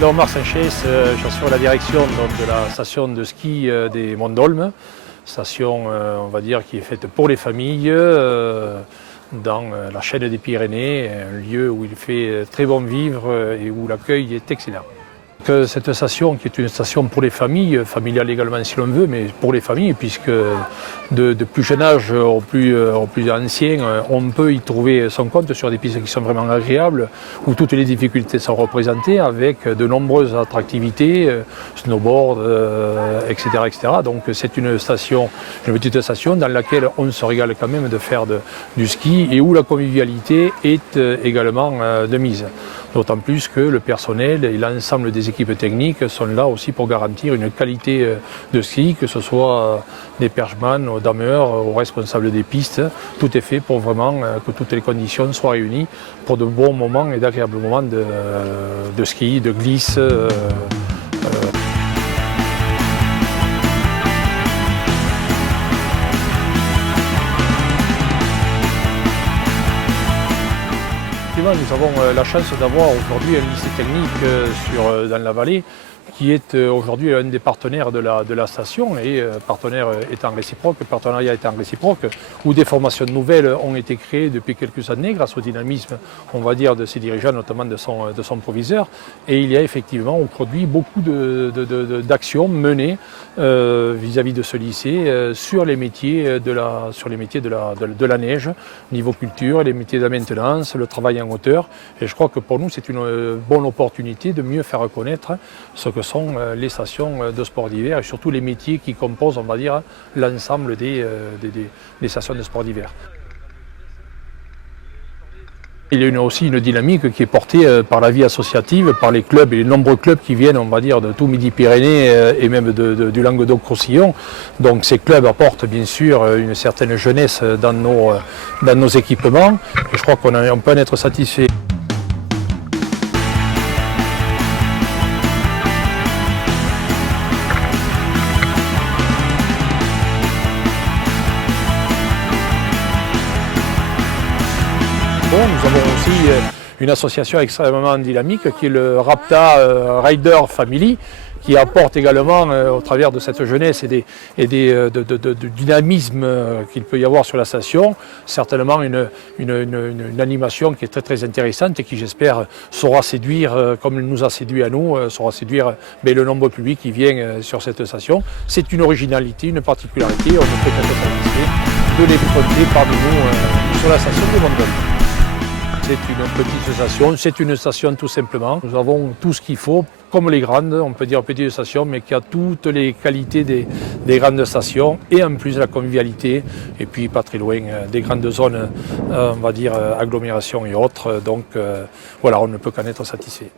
Donc Marc Sanchez, j'assure la direction de la station de ski des Monts d'Olme, station on va dire qui est faite pour les familles dans la chaîne des Pyrénées, un lieu où il fait très bon vivre et où l'accueil est excellent. Cette station qui est une station pour les familles, familiale également si l'on veut, mais pour les familles, puisque de plus jeune âge au plus ancien, on peut y trouver son compte sur des pistes qui sont vraiment agréables, où toutes les difficultés sont représentées avec de nombreuses attractivités, snowboard, etc., etc. Donc c'est une petite station dans laquelle on se régale quand même de faire du ski et où la convivialité est également de mise. D'autant plus que le personnel et l'ensemble des équipes techniques sont là aussi pour garantir une qualité de ski, que ce soit des perchemans, aux dameurs, aux responsables des pistes. Tout est fait pour vraiment que toutes les conditions soient réunies pour de bons moments et d'agréables moments de ski, de glisse. Nous avons la chance d'avoir aujourd'hui un lycée technique dans la vallée qui est aujourd'hui un des partenaires de la station et partenaire étant réciproque, partenariat étant réciproque, où des formations nouvelles ont été créées depuis quelques années grâce au dynamisme, on va dire, de ses dirigeants, notamment de son proviseur. Et il y a effectivement aujourd'hui beaucoup d'actions menées vis-à-vis de ce lycée sur les métiers de la neige, niveau culture, les métiers de la maintenance, le travail en hauteur. Et je crois que pour nous, c'est une bonne opportunité de mieux faire connaître ce que sont les stations de sport d'hiver et surtout les métiers qui composent, on va dire, l'ensemble des stations de sport d'hiver. Il y a aussi une dynamique qui est portée par la vie associative, par les clubs et les nombreux clubs qui viennent, on va dire, de tout Midi-Pyrénées et même du Languedoc-Roussillon. Donc ces clubs apportent bien sûr une certaine jeunesse dans nos équipements et je crois qu'on peut en être satisfait. Nous avons aussi une association extrêmement dynamique qui est le Rapta Rider Family, qui apporte également au travers de cette jeunesse et du dynamisme qu'il peut y avoir sur la station, certainement une animation qui est très très intéressante et qui j'espère saura séduire, comme elle nous a séduit à nous, saura séduire le nombreux public qui vient sur cette station. C'est une originalité, une particularité, on ne peut qu'être satisfait de les compter parmi nous sur la station de Monts d'Olme. C'est une petite station, c'est une station tout simplement. Nous avons tout ce qu'il faut, comme les grandes, on peut dire petite station, mais qui a toutes les qualités des grandes stations et en plus la convivialité. Et puis pas très loin des grandes zones, on va dire agglomération et autres. Donc voilà, on ne peut qu'en être satisfait.